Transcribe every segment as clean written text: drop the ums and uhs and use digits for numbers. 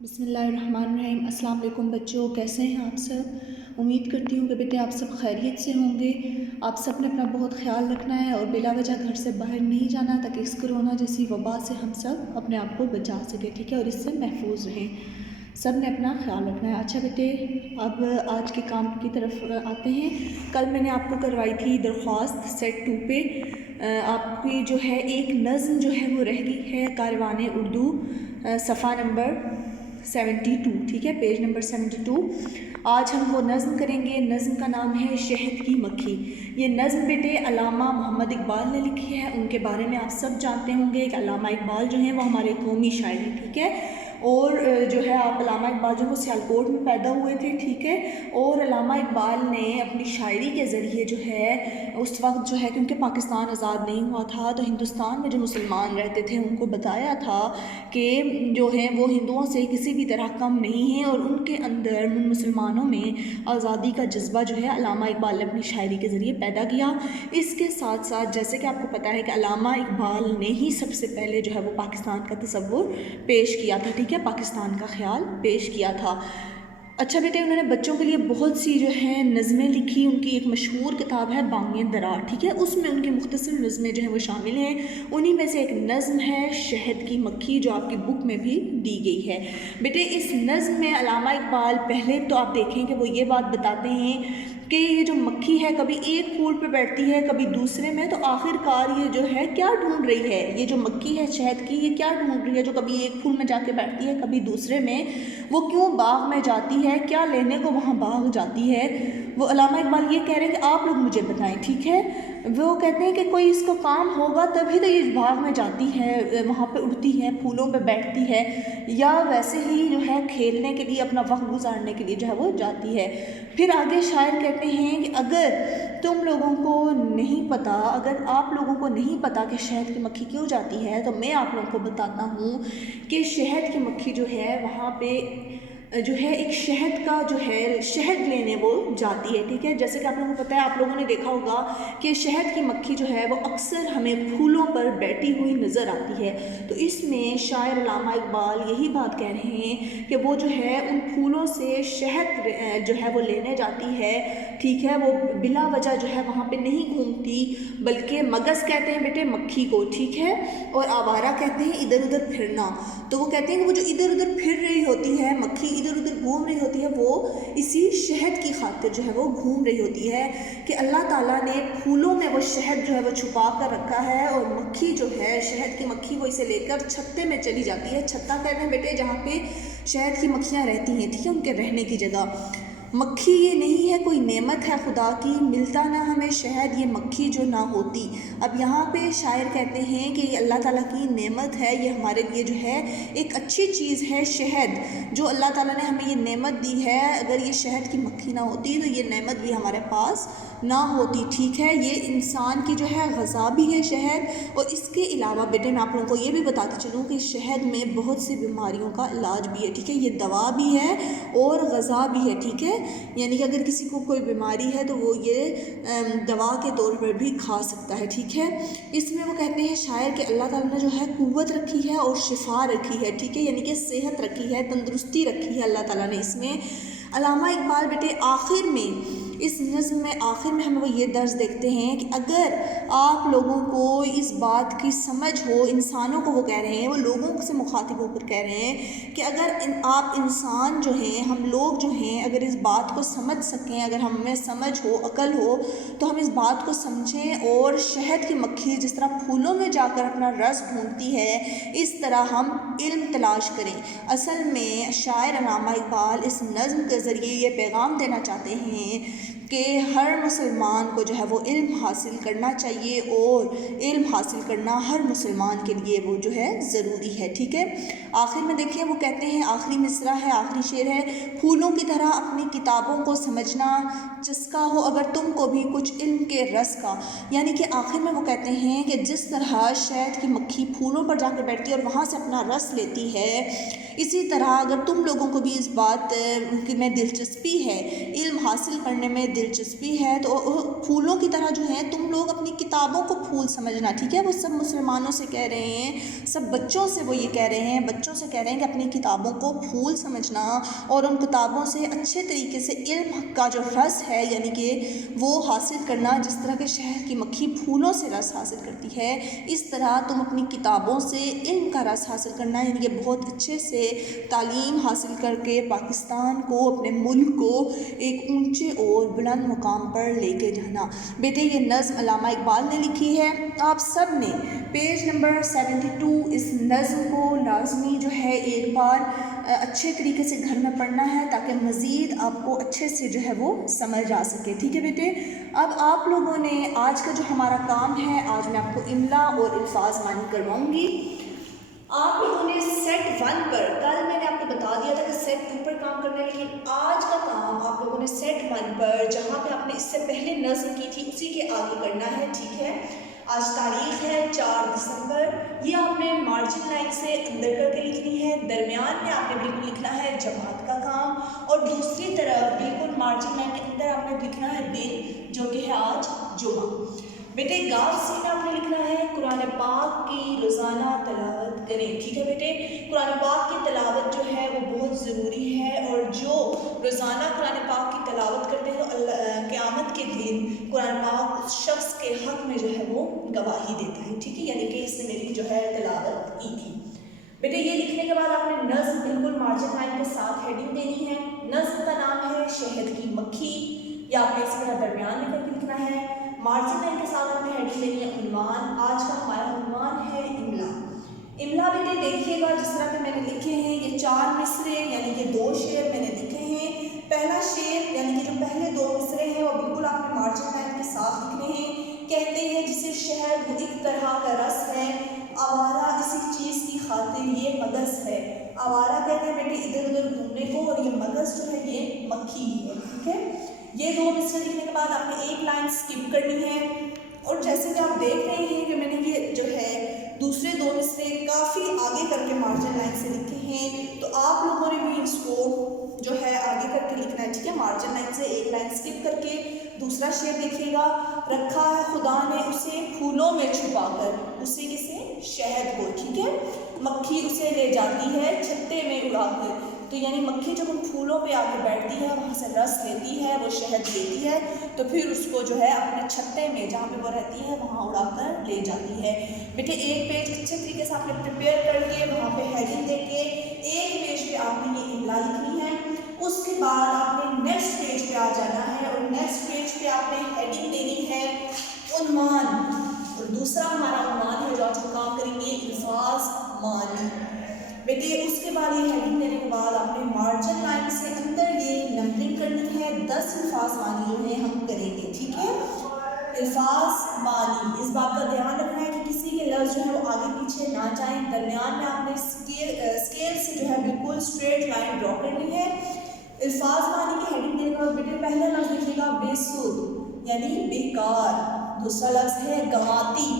بسم اللہ الرحمن الرحیم۔ السلام علیکم بچوں، کیسے ہیں آپ سب؟ امید کرتی ہوں کہ بیٹے آپ سب خیریت سے ہوں گے۔ آپ سب نے اپنا بہت خیال رکھنا ہے اور بلا وجہ گھر سے باہر نہیں جانا تاکہ اس کرونا جیسی وبا سے ہم سب اپنے آپ کو بچا سکیں، ٹھیک ہے، اور اس سے محفوظ رہیں۔ سب نے اپنا خیال رکھنا ہے۔ اچھا بیٹے، اب آج کے کام کی طرف آتے ہیں۔ کل میں نے آپ کو کروائی تھی درخواست سیٹ 2 پہ آپ کی جو ہے ایک نظم جو ہے وہ رہ گئی ہے، کاروان اردو، صفحہ نمبر 72، ٹھیک ہے، پیج نمبر 72۔ آج ہم وہ نظم کریں گے۔ نظم کا نام ہے شہد کی مکھی۔ یہ نظم بیٹے علامہ محمد اقبال نے لکھی ہے۔ ان کے بارے میں آپ سب جانتے ہوں گے کہ علامہ اقبال جو ہیں وہ ہمارے قومی شاعر ہیں، ٹھیک ہے، اور جو ہے آپ علامہ اقبال جو وہ سیالکوٹ میں پیدا ہوئے تھے، ٹھیک ہے، اور علامہ اقبال نے اپنی شاعری کے ذریعے جو ہے اس وقت جو ہے کیونکہ پاکستان آزاد نہیں ہوا تھا تو ہندوستان میں جو مسلمان رہتے تھے ان کو بتایا تھا کہ جو ہیں وہ ہندوؤں سے کسی بھی طرح کم نہیں ہیں، اور ان کے اندر مسلمانوں میں آزادی کا جذبہ جو ہے علامہ اقبال نے اپنی شاعری کے ذریعے پیدا کیا۔ اس کے ساتھ ساتھ جیسے کہ آپ کو پتہ ہے کہ علامہ اقبال نے ہی سب سے پہلے جو ہے وہ پاکستان کا تصور پیش کیا تھا، ٹھیک ہے، پاکستان کا خیال پیش کیا تھا۔ اچھا بیٹے، انہوں نے بچوں کے لیے بہت سی جو ہیں نظمیں لکھی۔ ان کی ایک مشہور کتاب ہے بانگِ درا، ٹھیک ہے، اس میں ان کی مختصر نظمیں جو ہیں وہ شامل ہیں۔ انہی میں سے ایک نظم ہے شہد کی مکھی، جو آپ کی بک میں بھی دی گئی ہے۔ بیٹے اس نظم میں علامہ اقبال پہلے تو آپ دیکھیں کہ وہ یہ بات بتاتے ہیں کہ یہ جو مکھی ہے کبھی ایک پھول پہ بیٹھتی ہے کبھی دوسرے میں، تو آخر کار یہ جو ہے کیا ڈھونڈ رہی ہے؟ یہ جو مکھی ہے شہد کی، یہ کیا ڈھونڈ رہی ہے جو کبھی ایک پھول میں جا کے بیٹھتی ہے کبھی دوسرے میں؟ وہ کیوں باغ میں جاتی ہے؟ کیا لینے کو وہاں باغ جاتی ہے؟ وہ علامہ اقبال یہ کہہ رہے ہیں کہ آپ لوگ مجھے بتائیں، ٹھیک ہے۔ وہ کہتے ہیں کہ کوئی اس کو کام ہوگا تبھی تو یہ باغ میں جاتی ہے، وہاں پہ اڑتی ہے، پھولوں پہ بیٹھتی ہے، یا ویسے ہی جو ہے کھیلنے کے لیے اپنا وقت گزارنے کے لیے جو ہے وہ جاتی ہے۔ پھر آگے شاعر کہتے ہیں کہ اگر تم لوگوں کو نہیں پتہ، اگر آپ لوگوں کو نہیں پتہ کہ شہد کی مکھی کیوں جاتی ہے، تو میں آپ لوگوں کو بتاتا ہوں کہ شہد کی مکھی جو ہے وہاں پہ جو ہے ایک شہد کا جو ہے شہد لینے وہ جاتی ہے، ٹھیک ہے۔ جیسے کہ آپ لوگوں کو پتہ ہے، آپ لوگوں نے دیکھا ہوگا کہ شہد کی مکھی جو ہے وہ اکثر ہمیں پھولوں پر بیٹھی ہوئی نظر آتی ہے۔ تو اس میں شاعر علامہ اقبال یہی بات کہہ رہے ہیں کہ وہ جو ہے ان پھولوں سے شہد جو ہے وہ لینے جاتی ہے، ٹھیک ہے، وہ بلا وجہ جو ہے وہاں پہ نہیں گھومتی، بلکہ مگس کہتے ہیں بیٹے مکھی کو، ٹھیک ہے، اور آوارہ کہتے ہیں ادھر ادھر پھرنا۔ تو وہ کہتے ہیں کہ وہ جو ادھر ادھر پھر رہی ہوتی ہے مکھی، ادھر ادھر گھوم رہی ہوتی ہے، وہ اسی شہد کی خاطر جو ہے وہ گھوم رہی ہوتی ہے کہ اللہ تعالیٰ نے پھولوں میں وہ شہد جو ہے وہ چھپا کر رکھا ہے، اور مکھی جو ہے شہد کی مکھی وہ اسے لے کر چھتے میں چلی جاتی ہے۔ چھتا کہتے ہیں بیٹے جہاں پہ شہد کی مکھیاں رہتی ہیں، ٹھیک ہے، ان کے رہنے کی جگہ۔ مکھی یہ نہیں ہے کوئی نعمت ہے خدا کی، ملتا نہ ہمیں شہد یہ مکھی جو نہ ہوتی۔ اب یہاں پہ شاعر کہتے ہیں کہ یہ اللہ تعالیٰ کی نعمت ہے، یہ ہمارے لیے جو ہے ایک اچھی چیز ہے شہد، جو اللہ تعالیٰ نے ہمیں یہ نعمت دی ہے۔ اگر یہ شہد کی مکھی نہ ہوتی تو یہ نعمت بھی ہمارے پاس نہ ہوتی، ٹھیک ہے۔ یہ انسان کی جو ہے غذا بھی ہے شہد، اور اس کے علاوہ بیٹے میں آپ لوگوں کو یہ بھی بتاتی چلوں کہ شہد میں بہت سی بیماریوں کا علاج بھی ہے، ٹھیک ہے، یہ دوا بھی ہے اور غذا بھی ہے، ٹھیک ہے، یعنی کہ اگر کسی کو کوئی بیماری ہے تو وہ یہ دوا کے طور پر بھی کھا سکتا ہے، ٹھیک ہے۔ اس میں وہ کہتے ہیں شاعر کہ اللہ تعالیٰ نے جو ہے قوت رکھی ہے اور شفا رکھی ہے، ٹھیک ہے، یعنی کہ صحت رکھی ہے، تندرستی رکھی ہے اللہ تعالیٰ نے اس میں۔ علامہ اقبال بیٹے آخر میں اس نظم میں آخر میں ہمیں وہ یہ درس دیکھتے ہیں کہ اگر آپ لوگوں کو اس بات کی سمجھ ہو، انسانوں کو وہ کہہ رہے ہیں، وہ لوگوں سے مخاطب ہو کر کہہ رہے ہیں کہ اگر آپ انسان جو ہیں، ہم لوگ جو ہیں، اگر اس بات کو سمجھ سکیں، اگر ہمیں سمجھ ہو، عقل ہو، تو ہم اس بات کو سمجھیں، اور شہد کی مکھی جس طرح پھولوں میں جا کر اپنا رس ڈھونڈتی ہے، اس طرح ہم علم تلاش کریں۔ اصل میں شاعر علامہ اقبال اس نظم کے ذریعے یہ پیغام دینا چاہتے ہیں کہ ہر مسلمان کو جو ہے وہ علم حاصل کرنا چاہیے، اور علم حاصل کرنا ہر مسلمان کے لیے وہ جو ہے ضروری ہے، ٹھیک ہے۔ آخر میں دیکھیں وہ کہتے ہیں، آخری مصرع ہے، آخری شعر ہے، پھولوں کی طرح اپنی کتابوں کو سمجھنا چسکا ہو اگر تم کو بھی کچھ علم کے رس کا، یعنی کہ آخر میں وہ کہتے ہیں کہ جس طرح شہد کی مکھی پھولوں پر جا کے بیٹھتی ہے اور وہاں سے اپنا رس لیتی ہے، اسی طرح اگر تم لوگوں کو بھی اس بات میں دلچسپی ہے، علم حاصل کرنے میں دلچسپی ہے تو پھولوں کی طرح جو ہیں تم لوگ اپنی کتابوں کو پھول سمجھنا، ٹھیک ہے. وہ سب مسلمانوں سے کہہ رہے ہیں، سب بچوں سے وہ یہ کہہ رہے ہیں، بچوں سے کہہ رہے ہیں کہ اپنی کتابوں کو پھول سمجھنا اور ان کتابوں سے اچھے طریقے سے علم کا جو رس ہے یعنی کہ وہ حاصل کرنا، جس طرح کہ شہد کی مکھی پھولوں سے رس حاصل کرتی ہے، اس طرح تم اپنی کتابوں سے علم کا رس حاصل کرنا، یعنی کہ بہت اچھے سے تعلیم حاصل کر کے پاکستان کو، اپنے ملک کو ایک اونچے اور بلند مقام پر لے کے جانا. بیٹے یہ نظم علامہ اقبال نے لکھی ہے. آپ سب نے پیج نمبر 72 اس نظم کو لازمی جو ہے ایک بار اچھے طریقے سے گھر میں پڑھنا ہے تاکہ مزید آپ کو اچھے سے جو ہے وہ سمجھ آ سکے. ٹھیک ہے بیٹے. اب آپ لوگوں نے آج کا جو ہمارا کام ہے، آج میں آپ کو املا اور الفاظ مانی کرواؤں گی. آپ لوگوں نے سیٹ 1 پر، کل میں نے آپ کو بتا دیا تھا کہ سیٹ 2 پر کام کرنا ہے، لیکن آج کا کام آپ لوگوں نے سیٹ 1 پر جہاں پہ آپ نے اس سے پہلے نظم کی تھی اسی کے آگے کرنا ہے. ٹھیک ہے. آج تاریخ ہے 4 دسمبر. یہ آپ نے مارجن لائن سے اندر کر کے لکھنی ہے. درمیان میں آپ نے بالکل لکھنا ہے جماعت کا کام، اور دوسری طرف بالکل مارجن لائن کے اندر آپ نے لکھنا ہے دن، جو کہ ہے آج جمعہ. بیٹے گاف سی میں آپ نے لکھنا ہے قرآن پاک کی روزانہ تلاوت کریں. ٹھیک ہے بیٹے. قرآن پاک کی تلاوت جو ہے وہ بہت ضروری ہے، اور جو روزانہ قرآن پاک کی تلاوت کرتے ہیں تو قیامت کے دن قرآن پاک اس شخص کے حق میں جو ہے وہ گواہی دیتا ہے. ٹھیک ہے. یعنی کہ اس نے میری جو ہے تلاوت کی تھی. بیٹے یہ لکھنے کے بعد آپ نے نظم بالکل مارجن لائن کے ساتھ ہیڈنگ دینی ہے. نظم کا نام ہے شہد کی مکھی، یا آپ نے اس طرح درمیان میں کر کے لکھنا ہے. مارجن لائن کے ساتھ آپ نے ہیڈنگ دینی ہے عنوان. آج کا ہمارا عنوان ہے املا. املا بیٹے دیکھیے گا جس طرح کہ میں نے لکھے ہیں، یہ 4 مصرے یعنی کہ 2 شعر میں نے لکھے ہیں. پہلا شعر یعنی کہ جو پہلے 2 مصرے ہیں وہ بالکل آپ نے مارجن لائن کے ساتھ لکھنے ہیں. کہتے ہیں جسے شہد وہ ایک طرح کا رس ہے، آوارہ اسی چیز کی خاطر یہ مگس ہے. آوارہ کہتے ہیں بیٹے ادھر ادھر گھومنے کو، اور یہ مگس جو ہے یہ مکھی ہے. ٹھیک ہے. یہ 2 مصرے لکھنے کے بعد آپ نے ایک لائن سکپ کرنی ہے. اور جیسے کہ آپ دیکھ رہے ہیں کہ میں نے یہ جو ہے دوسرے 2 مصرے کافی آگے کر کے مارجن لائن سے لکھے ہیں، تو آپ لوگوں نے بھی اس کو جو ہے آگے کر کے لکھنا ہے. ٹھیک ہے. مارجن لائن سے ایک لائن سکپ کر کے دوسرا شعر دیکھیے گا. رکھا ہے خدا نے اسے پھولوں میں چھپا کر، اسے کسے؟ شہد کو. ٹھیک ہے. مکھی اسے لے جاتی ہے چھتے میں اڑا کر. تو یعنی مکھی جب ان پھولوں پہ آ کے بیٹھتی ہے، وہاں سے رس لیتی ہے، وہ شہد لیتی ہے، تو پھر اس کو جو ہے اپنے چھتے میں جہاں پہ وہ رہتی ہے وہاں اڑا کر لے جاتی ہے. بیٹے ایک پیج اچھے طریقے سے آپ نے پریپیئر کر کے وہاں پہ ہیڈنگ دے کے ایک پیج پہ آپ نے یہ املا لکھنی ہے. اس کے بعد آپ نے نیکسٹ پیج پہ آ جانا ہے، اور نیکسٹ پیج پہ آپ نے ہیڈنگ دینی ہے عنوان. اور دوسرا ہمارا عنوان ہے جو آج ہم کام کریں گے الفاظ مانی. بیٹے اس کے بعد یہ ہیڈنگ دینے کے بعد آپ نے مارجن لائن سے اندر یہ نمبرنگ کرنی ہے. 10 الفاظ مانی جو ہیں ہم کریں گے. ٹھیک ہے. الفاظ مانی، اس بات کا دھیان رکھنا ہے کہ کسی کے لفظ جو ہے وہ آگے پیچھے نہ جائیں. درمیان میں آپ نے اسکیل سے جو ہے بالکل اسٹریٹ لائن ڈرا کرنی ہے. الفاظ مانی کی ہیڈنگ دینے کے بعد بیٹے پہلا لفظ لکھیے گا بے سود یعنی بیکار. دوسرا لفظ ہے گواتی،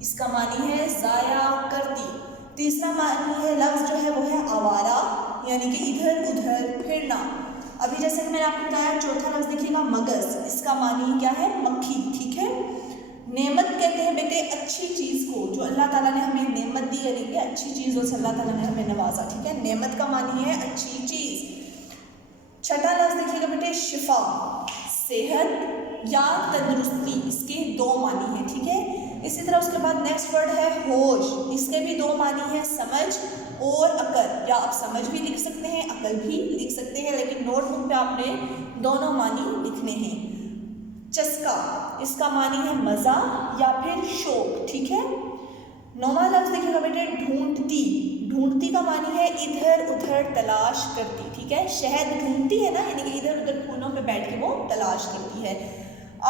اس کا معنی ہے ضائع کرتی. تیسرا معنی ہے لفظ جو ہے وہ ہے آوارہ یعنی کہ ادھر ادھر پھرنا. ابھی جیسے کہ میں نے آپ کو بتایا چوتھا لفظ دیکھیے گا مگس، اس کا معنی کیا ہے؟ مکھی. ٹھیک ہے. نعمت کہتے ہیں بیٹے اچھی چیز کو، جو اللہ تعالیٰ نے ہمیں نعمت دی یعنی کہ اچھی چیزوں سے اللہ تعالیٰ نے ہمیں نوازا. ٹھیک ہے. نعمت کا معنی ہے اچھی چیز. چھٹا لفظ دیکھیے گا بیٹے شفا، صحت یا تندرستی. اس کے 2 معنی ہیں. ٹھیک ہے. اسی طرح اس کے بعد نیکسٹ ورڈ ہے ہوش، اس کے بھی 2 معنی ہیں سمجھ اور عقل. یا آپ سمجھ بھی لکھ سکتے ہیں، عقل بھی لکھ سکتے ہیں، لیکن نوٹ بک پہ آپ نے دونوں معنی لکھنے ہیں. چسکا، اس کا معنی ہے مزہ یا پھر شوق. ٹھیک ہے. 9واں لفظ دیکھیے گا بیٹے ڈھونڈتی. ڈھونڈتی کا معنی ہے ادھر ادھر تلاش کرتی. ٹھیک ہے. شہد ڈھونڈتی ہے نا، یعنی کہ ادھر ادھر پھولوں پہ بیٹھ کے وہ تلاش کرتی ہے.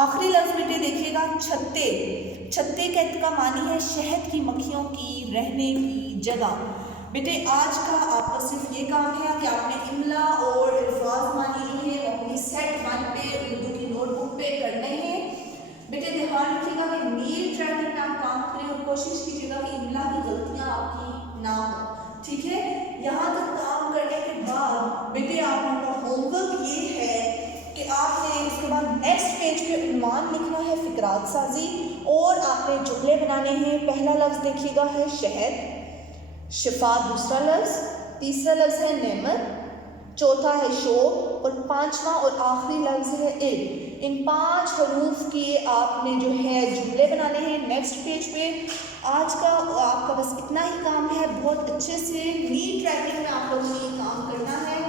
آخری لفظ بیٹے دیکھیے گا چھتے. چھتے کا معنی ہے شہد کی مکھیوں کی رہنے کی جگہ. بیٹے آج کا آپ کا صرف یہ کام ہے کہ آپ نے املا اور الفاظ مانی جو ہے وہ اپنی سیٹ 1 پہ اردو کی نوٹ بک پہ کرنے ہیں. بیٹے دھیان رکھیے گا کہ نیل ٹرائنگل میں آپ کام کریں اور کوشش کیجیے گا کہ املا کی غلطیاں آپ کی نہ ہوں. ٹھیک ہے. یہاں تک کام کرنے کے بعد بیٹے آپ کا ہوم ورک یہ ہے کہ آپ نے اس کے بعد نیکسٹ پیج پہ عنوان لکھنا ہے فقرات سازی، اور آپ نے جملے بنانے ہیں۔ پہلا لفظ دیکھیے گا ہے شہد، شفا دوسرا لفظ، تیسرا لفظ ہے نعمت، چوتھا ہے شوق، اور پانچواں اور آخری لفظ ہے علم۔ ان 5 حروف کی آپ نے جو ہے جملے بنانے ہیں نیکسٹ پیج پہ۔ آج کا آپ کا بس اتنا ہی کام ہے، بہت اچھے سے نیٹ رائٹنگ میں آپ لوگوں نے یہ کام کرنا ہے،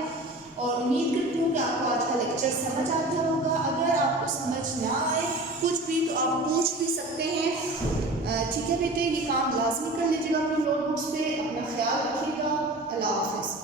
اور امید کرتی ہوں کہ آپ کو آج کا لیکچر سمجھ آ گیا ہوگا۔ اگر آپ کو سمجھ نہ آئے کچھ بھی تو آپ پوچھ بھی سکتے ہیں، ٹھیک ہے بیٹے؟ یہ کام لازمی کر لیجیے گا اپنے نوٹ بکس پہ۔ اپنا خیال رکھیے گا، اللہ حافظ۔